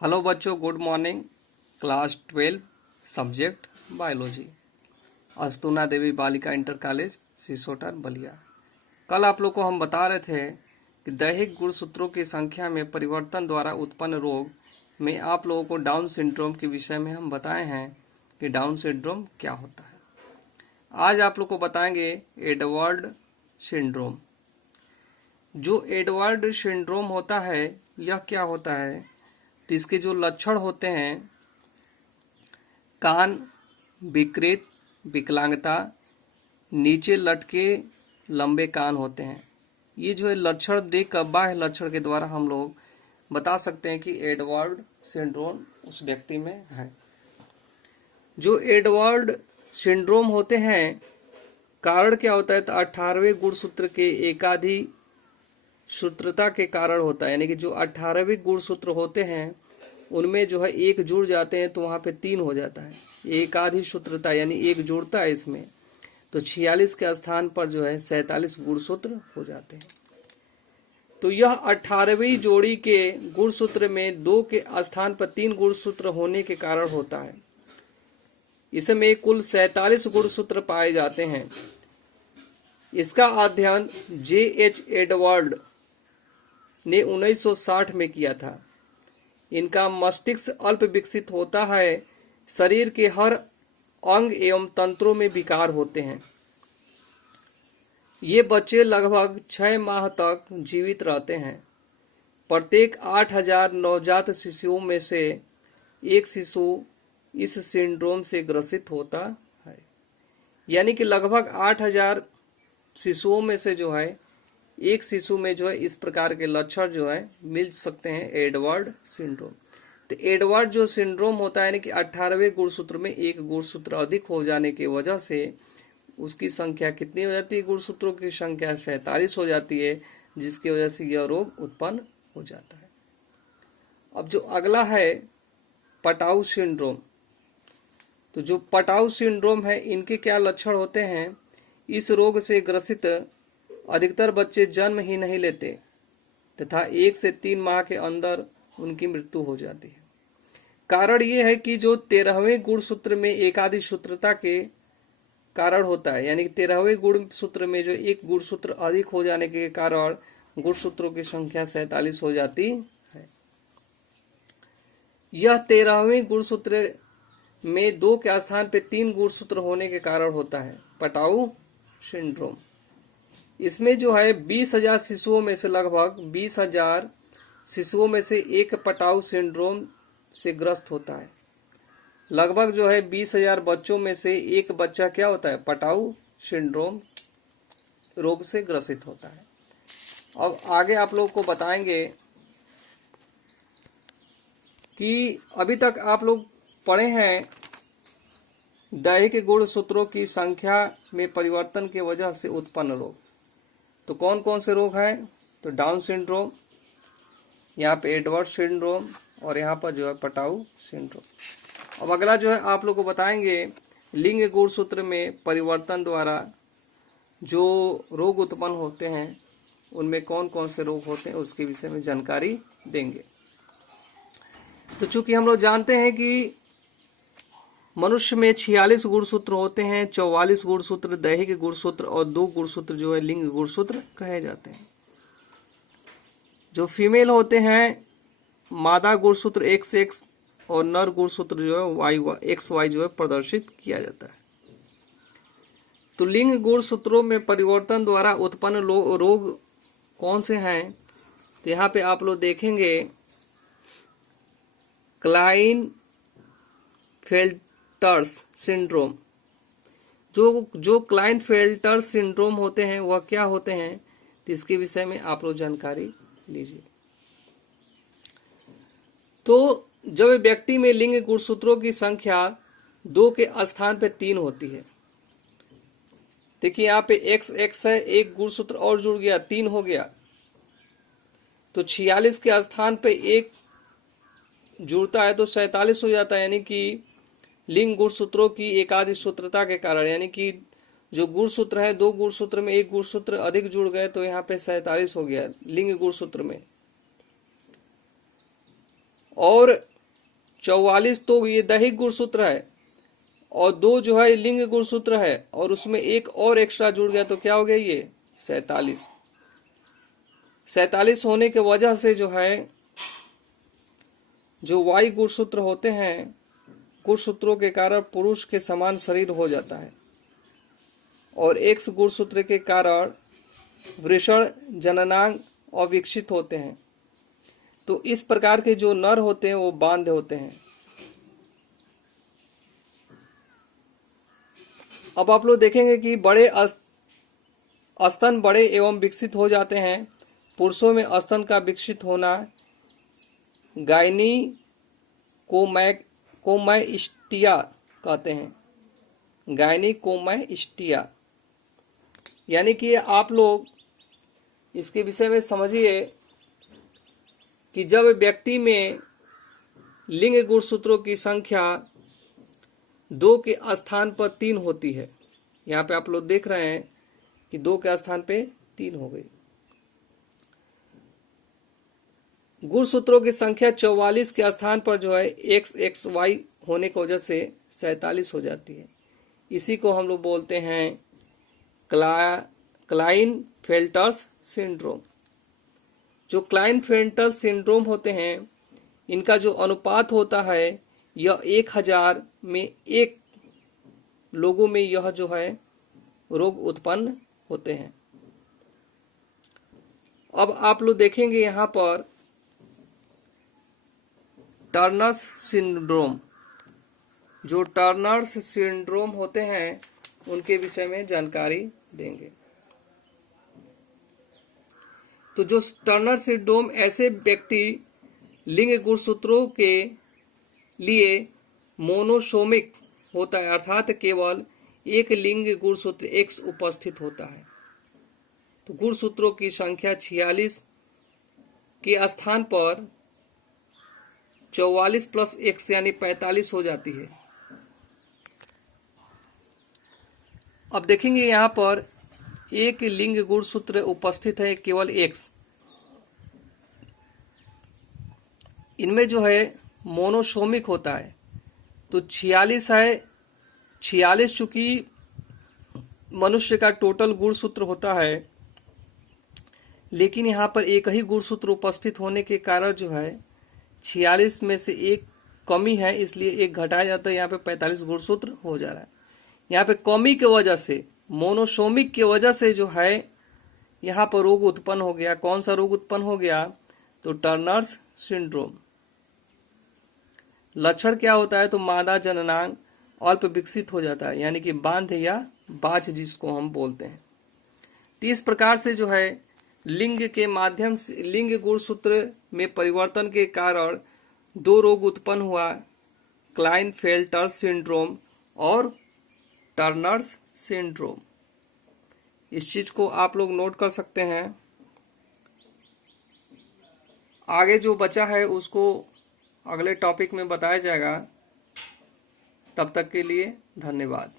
Hello बच्चों, good morning. Class 12 subject biology, Astuna Devi Balika inter college सिसोटर Ballia. कल आप लोग को हम बता रहे थे कि दैहिक गुणसूत्रों की संख्या में परिवर्तन द्वारा उत्पन्न रोग में आप लोगों को डाउन सिंड्रोम के विषय में हम बताए हैं कि डाउन सिंड्रोम क्या होता है। आज आप लोग को बताएंगे एडवर्ड सिंड्रोम। जो एडवर्ड सिंड्रोम होता है यह क्या होता है, तो इसके जो लक्षण होते हैं, कान विकृत, विकलांगता, नीचे लटके लंबे कान होते हैं। ये जो है लक्षण देखकर बाह्य लक्षण के द्वारा हम लोग बता सकते हैं कि एडवर्ड सिंड्रोम उस व्यक्ति में है। जो एडवर्ड सिंड्रोम होते हैं, कारण क्या होता है, तो 18वें गुणसूत्र के एकाधि सूत्रता के कारण होता है। यानी कि जो 18वें गुणसूत्र होते हैं उनमें जो है एक जुड़ जाते हैं तो वहां पे 3 हो जाता है। एकाधि सूत्रता यानी एक जुड़ता है इसमें, तो 46 के स्थान पर जो है 47 गुणसूत्र हो जाते हैं। तो यह 18वीं जोड़ी के गुणसूत्र में 2 के स्थान पर 3 गुणसूत्र होने के कारण होता है। इसमें कुल 47 गुणसूत्र पाए जाते हैं। इसका अध्ययन J.H. एडवर्ड ने 1960 में किया था। इनका मस्तिष्क अल्प विकसित होता है, शरीर के हर अंग एवं तंत्रों में विकार होते हैं। ये बच्चे लगभग 6 माह तक जीवित रहते हैं। प्रत्येक 8000 नवजात शिशुओं में से एक शिशु इस सिंड्रोम से ग्रसित होता है। यानी कि लगभग 8000 शिशुओं में से जो है एक शिशु में जो है इस प्रकार के लक्षण जो है मिल सकते हैं एडवर्ड सिंड्रोम। तो एडवर्ड जो सिंड्रोम होता है, यानी कि 18वें गुणसूत्र में एक गुणसूत्र अधिक हो जाने की वजह से उसकी संख्या कितनी हो जाती है, गुणसूत्रों की संख्या 47 हो जाती है, जिसकी वजह से यह रोग उत्पन्न हो जाता है। अब जो अगला है पटाऊ सिंड्रोम। तो जो पटाऊ सिंड्रोम है, इनके क्या लक्षण होते हैं, इस रोग से ग्रसित अधिकतर बच्चे जन्म ही नहीं लेते तथा 1 से 3 माह के अंदर उनकी मृत्यु हो जाती है। कारण ये है कि जो 13वें गुणसूत्र में एकादि सूत्रता के कारण होता है, यानी कि 13वें गुणसूत्र में जो एक गुणसूत्र अधिक हो जाने के कारण गुणसूत्रों की संख्या 47 हो जाती है। यह 13वें गुणसूत्र में 2 के स्थान पे 3 गुणसूत्र होने के कारण होता है पटाऊ सिंड्रोम। इसमें जो है 20,000 शिशुओं में से लगभग 20,000 शिशुओं में से एक पटाऊ सिंड्रोम से ग्रस्त होता है। लगभग जो है 20,000 बच्चों में से एक बच्चा क्या होता है, पटाऊ सिंड्रोम रोग से ग्रसित होता है। अब आगे आप लोग को बताएंगे कि अभी तक आप लोग पढ़े हैं दैहिक गुणसूत्रों की संख्या में परिवर्तन की वजह से उत्पन्न रोग। तो कौन कौन से रोग हैं, तो डाउन सिंड्रोम, यहाँ पे एडवर्ड सिंड्रोम और यहाँ पर जो है पटाऊ सिंड्रोम। अब अगला जो है आप लोग को बताएंगे लिंग गुणसूत्र में परिवर्तन द्वारा जो रोग उत्पन्न होते हैं उनमें कौन कौन से रोग होते हैं उसके विषय में जानकारी देंगे। तो चूंकि हम लोग जानते हैं कि मनुष्य में 46 गुणसूत्र होते हैं, 44 गुणसूत्र दैहिक गुणसूत्र और 2 गुणसूत्र जो है लिंग गुणसूत्र कहे जाते हैं। जो फीमेल होते हैं मादा गुणसूत्र XX और नर गुणसूत्र जो है XY जो है प्रदर्शित किया जाता है। तो लिंग गुणसूत्रों में परिवर्तन द्वारा उत्पन्न रोग कौन से हैं, तो यहाँ पे आप लोग देखेंगे क्लाइनफेल्टर्स सिंड्रोम। जो क्लाइनफेल्टर सिंड्रोम होते हैं वह क्या होते हैं, तो इसके विषय में आप लोग जानकारी लीजिए। तो जब व्यक्ति में लिंग गुणसूत्रों की संख्या 2 के स्थान पे 3 होती है, देखिए यहाँ पे XX है, एक गुणसूत्र और जुड़ गया 3 हो गया, तो 46 के स्थान पे एक जुड़ता है तो 47 हो जाता है। यानी कि लिंग गुणसूत्रों की एकादि सूत्रता के कारण, यानी कि जो गुणसूत्र है 2 गुणसूत्र में एक गुणसूत्र अधिक जुड़ गए तो यहाँ पे 47 हो गया लिंग गुणसूत्र में। और 44 तो ये दैहिक गुणसूत्र है, और 2 जो है लिंग गुणसूत्र है, और उसमें एक और एक्स्ट्रा जुड़ गया तो क्या हो गया ये 47। 47 होने के वजह से जो है जो वाई गुणसूत्र होते हैं, गुणसूत्रों के कारण पुरुष के समान शरीर हो जाता है, और एक्स गुणसूत्र के कारण वृषण जननांग अविकसित होते हैं। तो इस प्रकार के जो नर होते हैं वो बांध होते हैं। अब आप लोग देखेंगे कि बड़े स्तन बड़े एवं विकसित हो जाते हैं। पुरुषों में स्तन का विकसित होना गायनी कोमैस्टिया कहते हैं। गायनी कोमैस्टिया, यानी कि आप लोग इसके विषय में समझिए कि जब व्यक्ति में लिंग गुणसूत्रों की संख्या 2 के स्थान पर 3 होती है, यहाँ पे आप लोग देख रहे हैं कि 2 के स्थान पे 3 हो गई। गुणसूत्रों की संख्या 44 के स्थान पर जो है XXY होने की वजह से 47 हो जाती है। इसी को हम लोग बोलते हैं क्लाइनफेल्टर्स सिंड्रोम। जो क्लाइनफेल्टर्स सिंड्रोम होते हैं, इनका जो अनुपात होता है यह 1000 में 1 लोगों में यह जो है रोग उत्पन्न होते हैं। अब आप लोग देखेंगे यहाँ पर टर्नर्स सिंड्रोम। जो टर्नर्स सिंड्रोम होते हैं उनके विषय में जानकारी देंगे। तो जो टर्नर सिंड्रोम ऐसे व्यक्ति लिंग गुणसूत्रों के लिए मोनोसोमिक होता है, अर्थात केवल एक लिंग गुणसूत्र X उपस्थित होता है। तो गुणसूत्रों की संख्या 46 के स्थान पर 44 + X यानी 45 हो जाती है। अब देखेंगे यहाँ पर एक लिंग गुणसूत्र उपस्थित है केवल X। इनमें जो है मोनोसोमिक होता है, तो 46 है। 46 चूंकि मनुष्य का टोटल गुणसूत्र होता है, लेकिन यहाँ पर एक ही गुणसूत्र उपस्थित होने के कारण जो है 46 में से एक कमी है, इसलिए एक घटाया जाता है। यहाँ पे 45 गुणसूत्र हो जा रहा है। यहाँ पे कमी की वजह से, मोनोसोमिक की वजह से जो है यहाँ पर रोग उत्पन्न हो गया। कौन सा रोग उत्पन्न हो गया? तो टर्नर्स सिंड्रोम। लक्षण क्या होता है? तो मादा जननांग अल्प विकसित हो जाता है, यानी कि बांध या बाझ जिसको हम बोलते हैं। तो इस प्रकार से जो है लिंग के माध्यम से, लिंग गुणसूत्र में परिवर्तन के कारण 2 रोग उत्पन्न हुआ, क्लाइनफेल्टर्स सिंड्रोम और टर्नर्स सिंड्रोम। इस चीज को आप लोग नोट कर सकते हैं। आगे जो बचा है उसको अगले टॉपिक में बताया जाएगा। तब तक के लिए धन्यवाद।